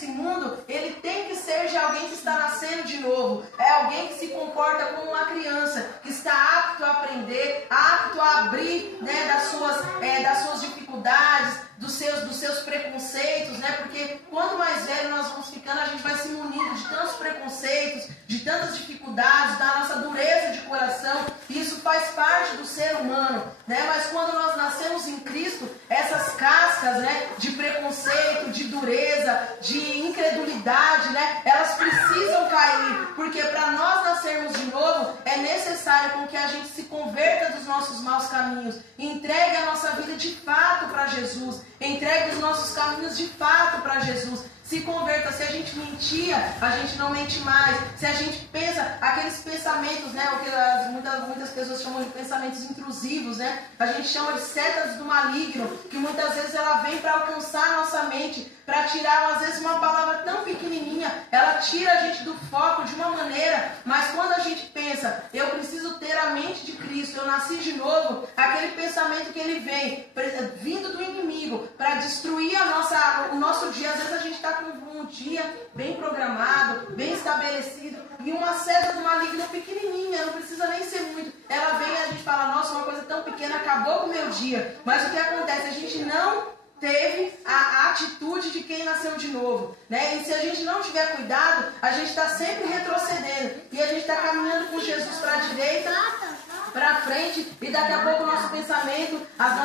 nesse mundo, ele tem que ser de alguém que está nascendo de novo. É alguém que se comporta como uma criança, que está apto a aprender, apto a abrir, né, das suas dificuldades, dos seus preconceitos, né? Porque quanto mais velho nós vamos ficando, a gente vai se munindo de tantos preconceitos, de tantas dificuldades, da nossa dureza de coração. E isso faz parte do ser humano, né? Mas quando nós nascemos em Cristo, essas cascas, né, de preconceito, de dureza, de incredulidade, né, elas precisam cair, porque para nós nascermos de novo, é necessário com que a gente se converta dos nossos maus caminhos, entregue a nossa vida de fato para Jesus, entregue os nossos caminhos de fato para Jesus. Se converta. Se a gente mentia, a gente não mente mais. Se a gente pensa aqueles pensamentos, né, o que muitas pessoas chamam de pensamentos intrusivos, né, a gente chama de setas do maligno, que muitas vezes ela vem para alcançar a nossa mente, para tirar, às vezes, uma palavra tão pequenininha, ela tira a gente do foco de uma maneira, mas quando a gente pensa, eu preciso ter a mente de Cristo, eu nasci de novo, aquele pensamento que ele vem, vindo do inimigo, para destruir o nosso dia. Às vezes a gente está com um dia bem programado, bem estabelecido, e uma seta do maligno pequenininha, não precisa nem ser muito, ela vem e a gente fala, nossa, uma coisa tão pequena, acabou com o meu dia. Mas o que acontece? A gente não teve a atitude de quem nasceu de novo, né? E se a gente não tiver cuidado, a gente está sempre retrocedendo, e a gente está caminhando com Jesus para a direita, para frente, e daqui a pouco o nosso pensamento, as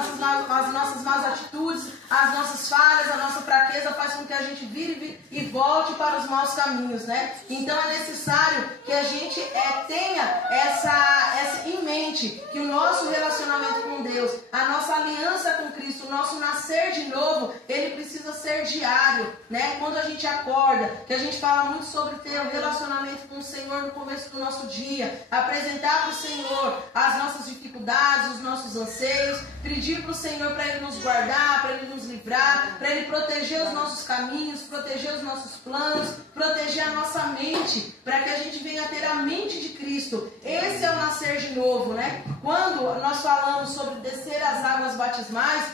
nossas más atitudes, as nossas falhas, a nossa fraqueza faz com que a gente vire e volte para os maus caminhos, né? Então é necessário que a gente tenha essa em mente, que o nosso relacionamento com Deus, a nossa aliança com Cristo, o nosso nascer de novo, ele precisa ser diário, né? Quando a gente acorda, que a gente fala muito sobre ter um relacionamento com o Senhor no começo do nosso dia, apresentar para o Senhor as nossas dificuldades, os nossos anseios, pedir para o Senhor para Ele nos guardar, para Ele nos livrar, para Ele proteger os nossos caminhos, proteger os nossos planos, proteger a nossa mente, para que a gente venha a ter a mente de Cristo. Esse é o nascer de novo, né? Quando nós falamos sobre descer as águas batismais,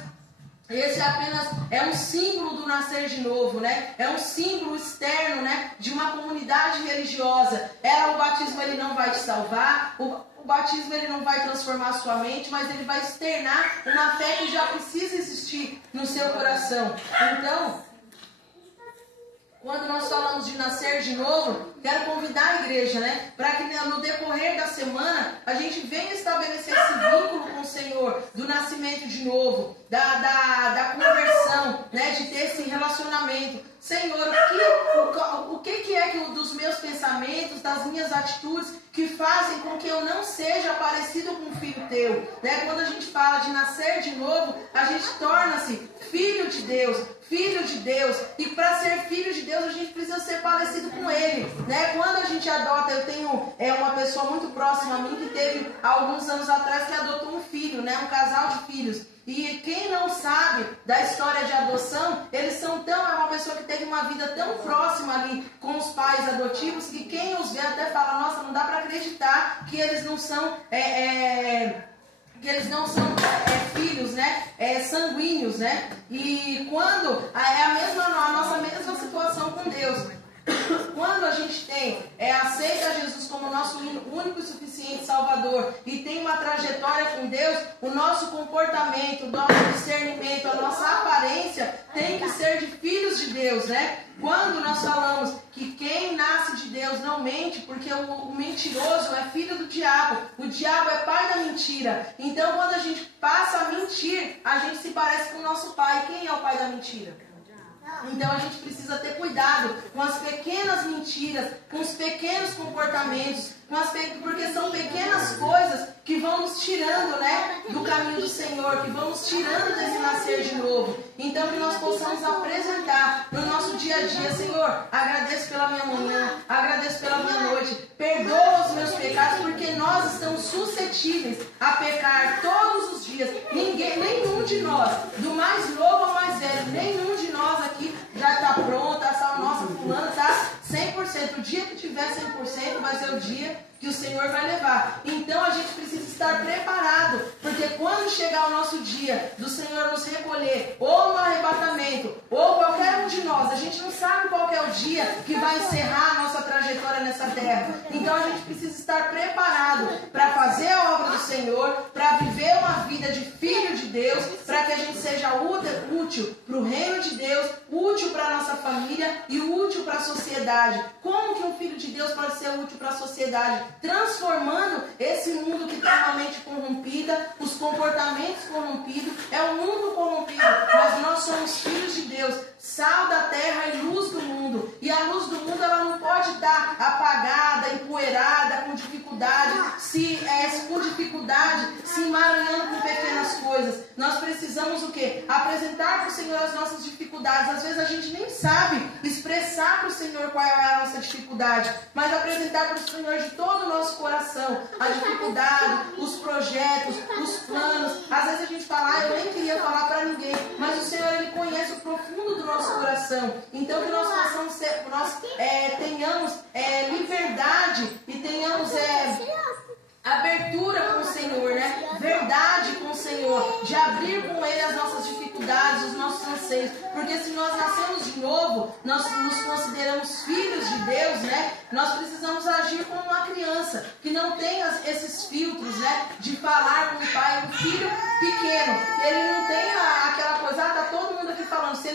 esse apenas é um símbolo do nascer de novo, né? É um símbolo externo, né, de uma comunidade religiosa. O batismo ele não vai te salvar, o batismo ele não vai transformar a sua mente, mas ele vai externar uma fé que já precisa existir no seu coração. Então, quando nós falamos de nascer de novo, quero convidar a igreja, né, para que no decorrer da semana a gente venha estabelecer esse vínculo com o Senhor, do nascimento de novo, da conversão, né, de ter esse relacionamento. Senhor, o que é que dos meus pensamentos, das minhas atitudes, que fazem com que eu não seja parecido com o filho teu, né? Quando a gente fala de nascer de novo, a gente torna-se filho de Deus, e para ser filho de Deus a gente precisa ser parecido com Ele, né? Quando a gente adota, eu tenho uma pessoa muito próxima a mim que teve alguns anos atrás que adotou um filho, né? Um casal de filhos. E quem não sabe da história de adoção, eles é uma pessoa que teve uma vida tão próxima ali com os pais adotivos, que quem os vê até fala, nossa, não dá para acreditar que eles não são filhos, né, sanguíneos, né? E quando a nossa mesma situação com Deus. Quando a gente aceita Jesus como nosso único e suficiente Salvador e tem uma trajetória com Deus, o nosso comportamento, o nosso discernimento, a nossa aparência tem que ser de filhos de Deus, né? Quando nós falamos que quem nasce de Deus não mente, porque o mentiroso é filho do diabo, o diabo é pai da mentira. Então quando a gente passa a mentir, a gente se parece com o nosso pai. Quem é o pai da mentira? Então a gente precisa ter cuidado com as pequenas mentiras, com os pequenos comportamentos, porque são pequenas coisas que vão nos tirando, né, do caminho do Senhor, que vão nos tirando desse nascer de novo. Então que nós possamos apresentar no nosso dia a dia, Senhor, agradeço pela minha manhã, agradeço pela minha noite, perdoa os meus pecados, porque nós estamos suscetíveis a pecar todos os dias. Nenhum de nós, do mais novo ao mais velho, nenhum de nós aqui já está pronto, nossa, fulano está 100%. O dia que tiver 100% vai ser o dia que o Senhor vai levar. Então a gente precisa estar preparado, porque quando chegar o nosso dia do Senhor nos recolher, ou no arrebatamento, ou qualquer um de nós, a gente não sabe qual é dia que vai encerrar a nossa trajetória nessa terra. Então a gente precisa estar preparado para fazer a obra do Senhor, para viver uma vida de filho de Deus, para que a gente seja útil para o reino de Deus, útil para a nossa família e útil para a sociedade. Como que um filho de Deus pode ser útil para a sociedade? Transformando esse mundo que tem uma mente corrompida, os comportamentos corrompidos, é um mundo corrompido, mas nós somos filhos de Deus, sal da terra e luz do mundo. E a luz do mundo ela não pode estar apagada, empoeirada, com dificuldade, se emaranhando com pequenas coisas. Nós precisamos o quê? Apresentar para o Senhor as nossas dificuldades. Às vezes a gente nem sabe expressar para o Senhor qual é a nossa dificuldade, mas apresentar para o Senhor de todo o nosso coração a dificuldade, os projetos, os planos. Às vezes a gente fala, eu nem queria falar para ninguém, mas o Senhor Ele conhece o profundo do nosso coração. Então que nós possamos tenhamos liberdade e tenhamos abertura com o Senhor, né? Verdade com o Senhor, de abrir com Ele as nossas dificuldades, os nossos anseios, porque se nós nascemos de novo, nós nos consideramos filhos de Deus, né? Nós precisamos agir como uma criança, que não tem esses filtros, né? De falar com o pai, um filho pequeno, ele não tem aquela coisa, tá todo mundo aqui falando, se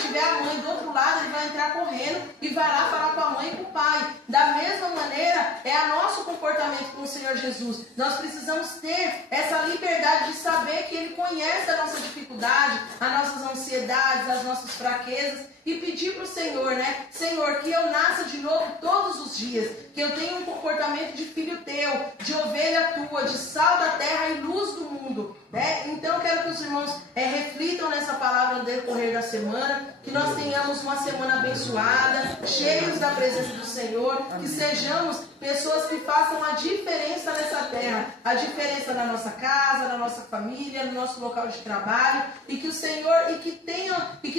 tiver a mãe do outro lado, ele vai entrar correndo e vai lá falar com a mãe e com o pai. Da mesma maneira, é o nosso comportamento com o Senhor Jesus. Nós precisamos ter essa liberdade de saber que Ele conhece a nossa dificuldade, as nossas ansiedades, as nossas fraquezas, e pedir para o Senhor, né? Senhor, que eu nasça de novo todos os dias, que eu tenha um comportamento de filho teu, de ovelha tua, de sal da terra e luz do mundo, né? Então quero que os irmãos reflitam nessa palavra no decorrer da semana, que nós tenhamos uma semana abençoada, cheios da presença do Senhor, que sejamos pessoas que façam a diferença nessa terra, a diferença na nossa casa, na nossa família, no nosso local de trabalho, e que o Senhor, e que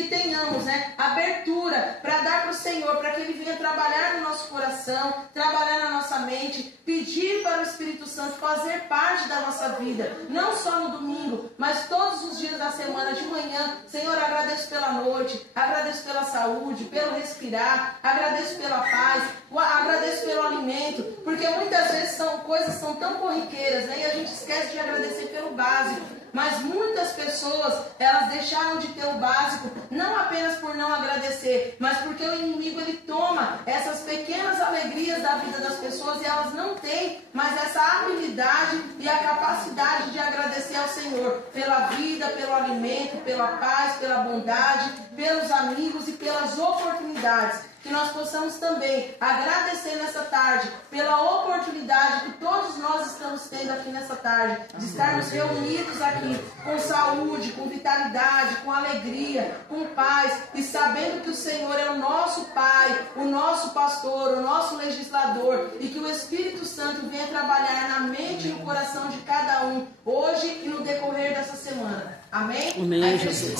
tenhamos, né, abertura para dar para o Senhor, para que Ele venha trabalhar no nosso coração, trabalhar na nossa mente, pedir para o Espírito Santo fazer parte da nossa vida, não só no domingo, mas todos os dias da semana, de manhã. Senhor, agradeço pela noite, agradeço pela saúde, pelo respirar, agradeço pela paz, agradeço pelo alimento, porque muitas vezes coisas são tão corriqueiras, né, e a gente esquece de agradecer pelo básico. Mas muitas pessoas, elas deixaram de ter o básico, não apenas por não agradecer, mas porque o inimigo ele toma essas pequenas alegrias da vida das pessoas e elas não têm mais essa habilidade e a capacidade de agradecer ao Senhor pela vida, pelo alimento, pela paz, pela bondade, pelos amigos e pelas oportunidades. Que nós possamos também agradecer nessa tarde pela oportunidade que todos nós estamos tendo aqui nessa tarde, de estarmos reunidos aqui com saúde, com vitalidade, com alegria, com paz, e sabendo que o Senhor é o nosso Pai, o nosso pastor, o nosso legislador, e que o Espírito Santo venha trabalhar na mente e no coração de cada um, hoje e no decorrer dessa semana. Amém? Amém, Jesus.